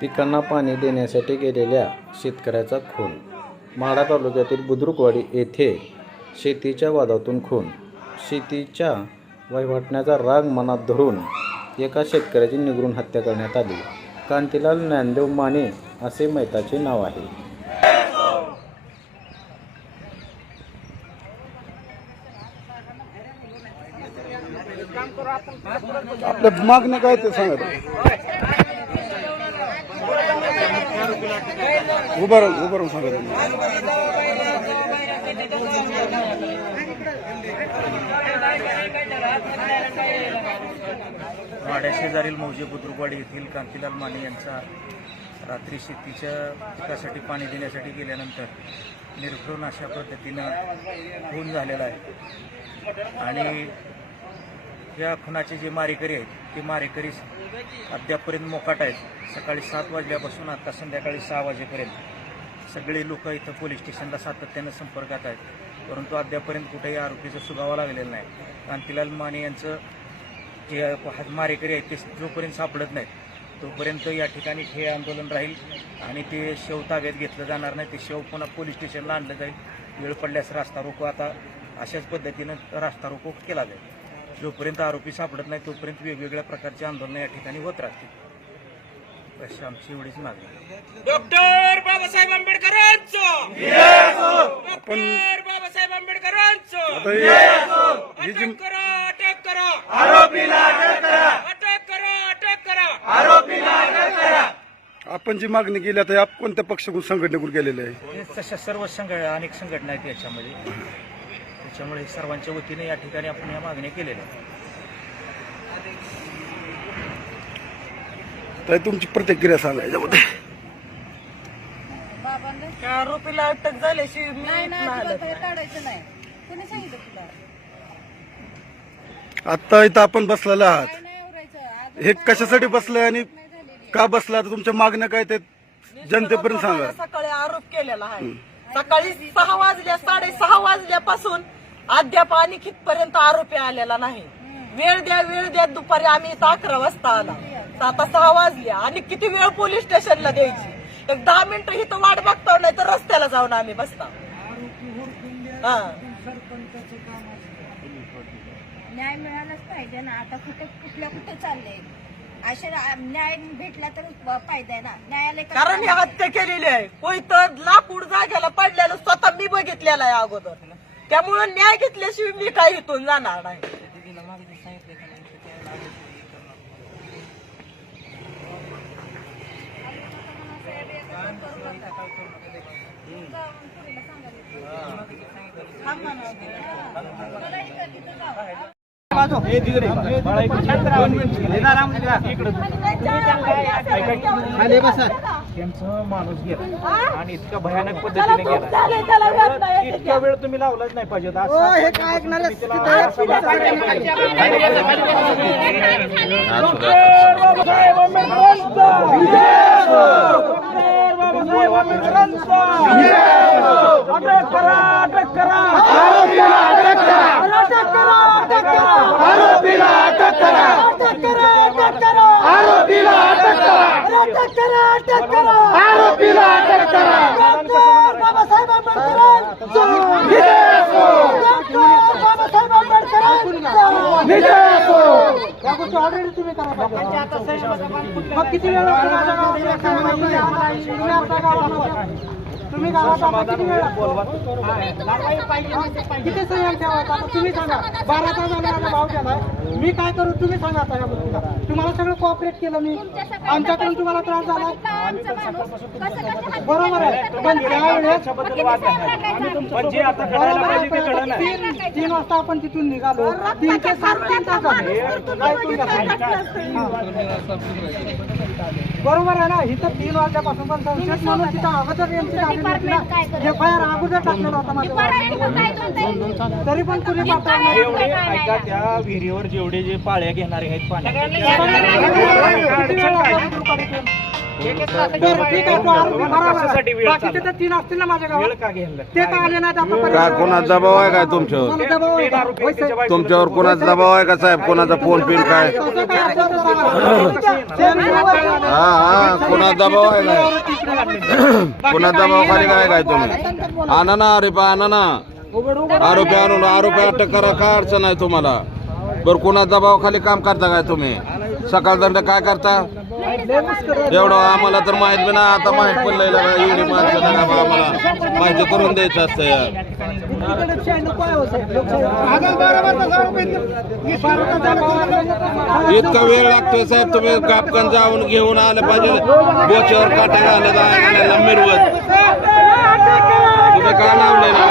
पिकांना पाणी देण्यासाठी गेलेल्या शेतकऱ्याचा खून. माढा तालुक्यातील बुद्रुकवाडी येथे शेतीच्या वादातून खून. शेतीच्या वहिवाटण्याचा राग मनात धरून एका शेतकऱ्याची निगरून हत्या करण्यात आली. कांतीलाल ज्ञानदेव माने असे मैताचे नाव आहे. आपल्या मागणं काय ते सांगा उभं राहून उभं राहून सांगा मौजे बुद्रुकवाडी येथील कांतीलाल माने यांचा रात्री शेतीच्या पिकासाठी पाणी देण्यासाठी गेल्यानंतर निर्घृण अशा पद्धतीनं खून झालेला आहे. आणि या खुनाचे जे मारेकरी आहेत ते मारेकरी अद्यापपर्यंत मोकाट आहेत. सकाळी सात वाजल्यापासून आता संध्याकाळी सहा वाजेपर्यंत सगळे लोक इथं पोलीस स्टेशनला सातत्यानं संपर्कात आहेत. परंतु अद्यापर्यंत कुठेही आरोपीचा सुगावा लागलेला नाही. कांतीलाल माने यांचं जे हात मारेकरी आहेत ते जोपर्यंत सापडत नाहीत तोपर्यंत या ठिकाणी हे आंदोलन राहील आणि ते शव ताब्यात घेतलं जाणार नाही. ते शव पुन्हा पोलीस स्टेशनला आणलं जाईल. वेळ पडल्यास रास्ता रोको. आता अशाच पद्धतीनं रास्ता रोको केला जाईल. जोपर्यंत आरोपी सापडत नाही तोपर्यंत वेगवेगळ्या प्रकारचे आंदोलन या ठिकाणी होत राहतील अशी आमची एवढीच मागणी. डॉक्टर बाबासाहेब आंबेडकरांचं! डॉक्टर बाबासाहेब आंबेडकरांचं! अटक करा अटक करा! आरोपीला अटक करा! अटक करा अटक करा! आपण जी मागणी केली आता आप कोणत्या पक्षाकडून संघटनेकडून केलेले आहे? हे तशा सर्व संघ अनेक संघटना आहेत याच्यामध्ये. त्याच्यामुळे सर्वांच्या वतीने या ठिकाणी आपण या मागण्या केलेल्या आहेत. तर तुमची प्रतिक्रिया सांगा याच्यामध्ये. त्या आरोपीला अटक झाल्याशिवाय मी नाही नाही नाही आलं. तुला बाहेर काढायचं नाही. कोणी सांगितलं तुला? आता इथं आपण बसलेले आहात. नाही आवरायचं. हे कशासाठी बसलंय आणि का बसला? तुमच्या मागण्या काय ते जनतेपर्यंत सांगा. सकाळी आरोप केलेला आहे. सकाळी सहा वाजल्या साडेसहा वाजल्यापासून अद्याप आणि कितपर्यंत आरोपी आलेला नाही. वेळ द्या वेळ द्या दुपारी आम्ही इथं अकरा वाजता आला. आता सहा वाजल्या आणि किती वेळ पोलीस स्टेशनला द्यायची? एक दहा मिनिटं इथं वाट बघता नाही तर रस्त्याला जाऊन आम्ही बसता. हा. न्याय मिळालाच पाहिजे ना. आता कुठे कुठल्या कुठे चालले असे न्याय भेटला तर फायदा आहे ना. न्यायालय कारण ही हत्या केलेली आहे. कोई तर लाकूड जाग्याला पडलेलं स्वतः मी बघितलेलं आहे अगोदर. त्यामुळे न्याय घेतल्याशिवाय मी काही इथून जाणार नाही. त्यांचं माणूस गेला. आणि इतक्या भयानक पद्धतीने गेला. इतक्या वेळ तुम्ही लावलाच नाही पाहिजे. होता. असं हे काय ऐकणार आहे? तुम्ही त्याला असं बसायला पाहिजे. तुम्ही गावात किती वेळ किती संयम ठेवायचा आता? तुम्ही सांगा. बारा तास भाव केलाय मी काय करू? तुम्ही सांगा आता या गोष्टीला. तुम्हाला सगळं कोऑपरेट केलं मी. आमच्याकडून तुम्हाला त्रास झाला बरोबर आहे. पण त्यावेळेस आता तीन तीन वाजता आपण तिथून निघालो. तीन ते सात तीन तास झाले. बरोबर आहे ना? इथं तीन वाजल्यापासून पण म्हणून तिथं अगोदर एमसी टाकली एफ आय आर अगोदर टाकलेला होता माझ्या तरी पण एवढे ऐका त्या विहिरीवर जेवढे जे पाळ्या घेणारे आहेत पाण्याचे किती वेळ लागला दुपारी ते? बाकीचे तर तीन असतील ना माझ्या गावात. ते का आले नाहीत आतापर्यंत काय कोणाचा दबाव आहे काय तुमच्यावर? दबाव. तुमच्यावर कोणाचा दबाव आहे? का साहेब? कोणाचा फोन पिन काय. हा हा. कोणाचा दबाव आहे काय? कोणा दबावाखाली काय काय तुम्ही? आणा ना आरोपी आणा ना. आरोपी आणून आरोपी अटक करा काय अडचण आहे तुम्हाला? बरं कोणा दबावाखाली काम करता काय तुम्ही? सकाळ दंड काय करता? एवढं आम्हाला तर माहीत बी ना आता माहीत पडलंय ना एवढी माणसं नाही आम्हाला माहिती करून द्यायचं असतं यार इतका वेळ लागतोय साहेब तुम्ही कापकन जाऊन घेऊन आलं पाहिजे बोच्यावर काटा घालत आणायला मिरवत तुम्ही काय लावले ना